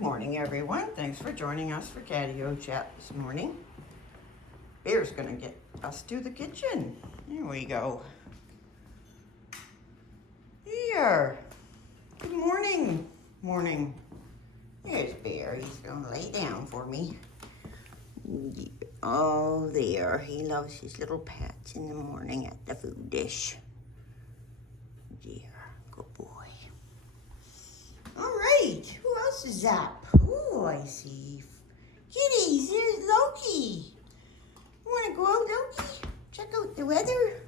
Good morning, everyone. Thanks for joining us for Catio Chat this morning. Bear's gonna get us to the kitchen. Here we go. Here. Good morning. Morning. There's Bear. He's gonna lay down for me. Oh, there. He loves his little pats in the morning at the food dish. Dear, good boy. All right. Who else is up? Oh, I see. Kitties, there's Loki. You want to go out, Loki? Check out the weather.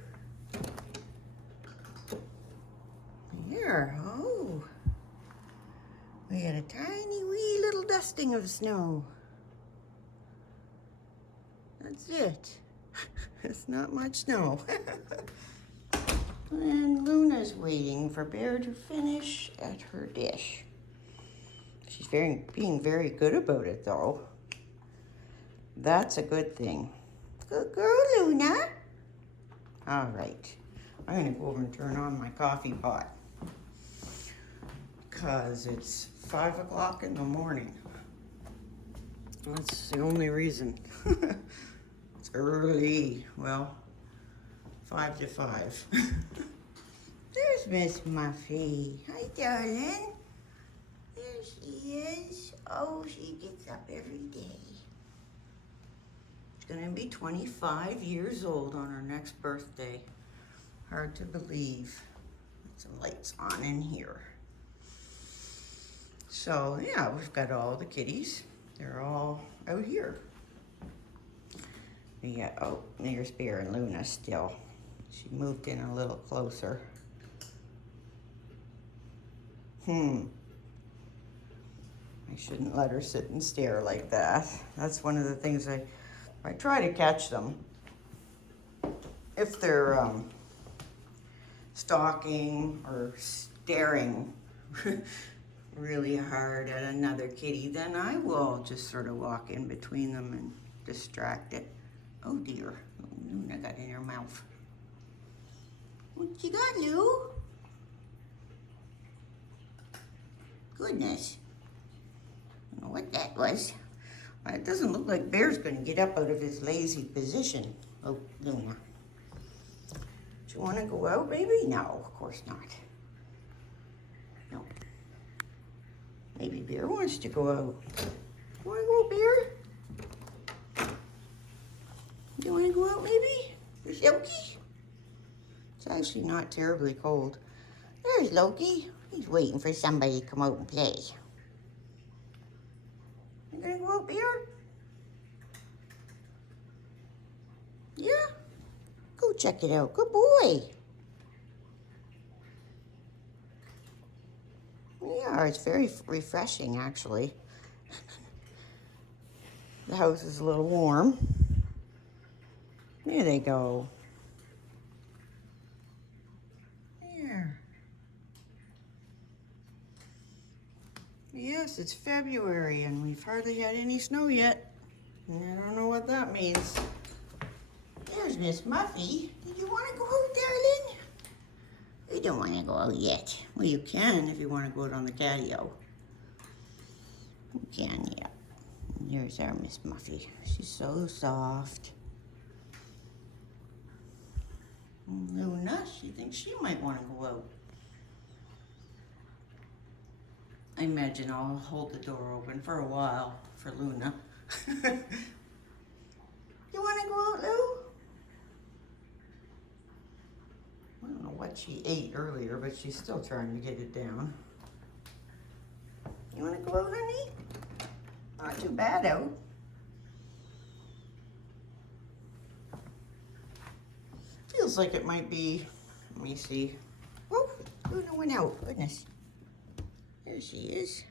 Here. Oh. We had a tiny wee little dusting of snow. That's it. It's not much snow. And Luna's waiting for Bear to finish at her dish. She's being very good about it, though. That's a good thing. Good girl, Luna. All right. I'm going to go over and turn on my coffee pot because it's 5 o'clock in the morning. That's the only reason. It's early. Well, 5 to 5. There's Miss Muffy. Hi, darling. There she is. Oh, she gets up every day. She's going to be 25 years old on her next birthday. Hard to believe. Some lights on in here. So, yeah, we've got all the kitties. They're all out here. We got, oh, there's Bear and Luna still. She moved in a little closer. I shouldn't let her sit and stare like that. That's one of the things I try to catch them. If they're stalking or staring really hard at another kitty, then I will just sort of walk in between them and distract it. Oh dear, Luna got in her mouth. What you got, Lou? Goodness. I don't know what that was. Well, it doesn't look like Bear's going to get up out of his lazy position. Oh, Luna. Do you want to go out, baby? No, of course not. No. Maybe Bear wants to go out. You want to go, Bear? You want to go out, maybe? There's Loki. It's actually not terribly cold. There's Loki. He's waiting for somebody to come out and play. You gonna go out, Bear? Yeah? Go check it out. Good boy. Yeah, it's very refreshing, actually. The house is a little warm. There they go. There. Yes, it's February and we've hardly had any snow yet. I don't know what that means. There's Miss Muffy. Did you want to go out, darling? You don't want to go out yet. Well, you can if you want to go out on the catio. You can, yeah. Here's our Miss Muffy. She's so soft. Luna, she thinks she might want to go out. I imagine I'll hold the door open for a while for Luna. You want to go out, Lou? I don't know what she ate earlier, but she's still trying to get it down. You want to go out, honey? Not too bad out. Feels like it might be, let me see. Oh, Luna went out, goodness. There she is.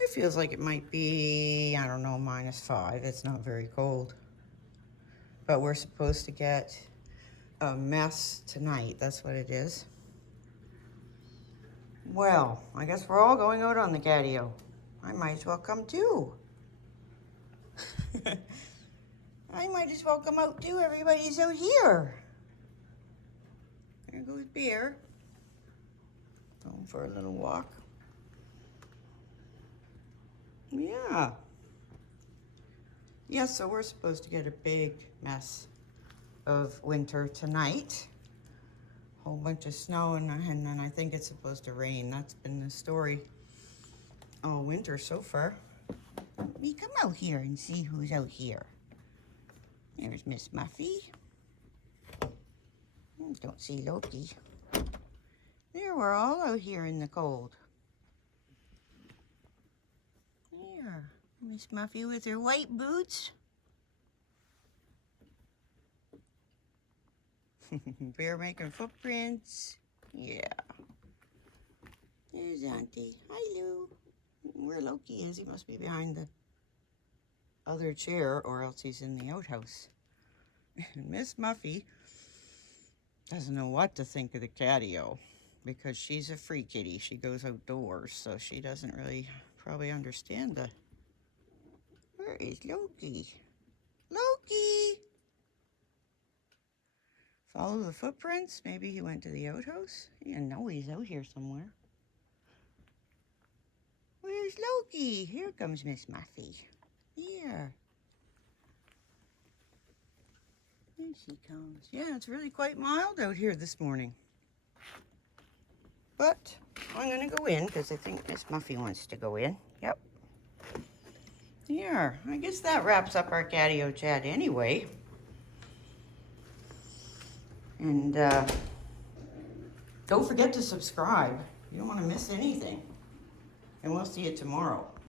It feels like it might be, I don't know, -5. It's not very cold. But we're supposed to get a mess tonight. That's what it is. Well, I guess we're all going out on the catio. I might as well come too. I might as well come out too. Everybody's out here. There goes Bear. Going for a little walk. Yeah. Yeah, so we're supposed to get a big mess of winter tonight. Whole bunch of snow, and then I think it's supposed to rain. That's been the story all winter so far. Let me come out here and see who's out here. There's Miss Muffy. Don't see Loki. There, we're all out here in the cold. There, Miss Muffy with her white boots. Bear making footprints. Yeah. There's Auntie. Hi, Lou. Where Loki is, he must be behind the other chair, or else he's in the outhouse. Miss Muffy doesn't know what to think of the catio because she's a free kitty. She goes outdoors, so she doesn't really probably understand the... Where is Loki? Loki! Follow the footprints. Maybe he went to the outhouse. Yeah, no, he's out here somewhere. Where's Loki? Here comes Miss Muffy. Here. Here she comes. Yeah, it's really quite mild out here this morning. But I'm going to go in because I think Miss Muffy wants to go in. Yep. Here. I guess that wraps up our Catio Chat anyway. And don't forget to subscribe. You don't want to miss anything. And we'll see you tomorrow.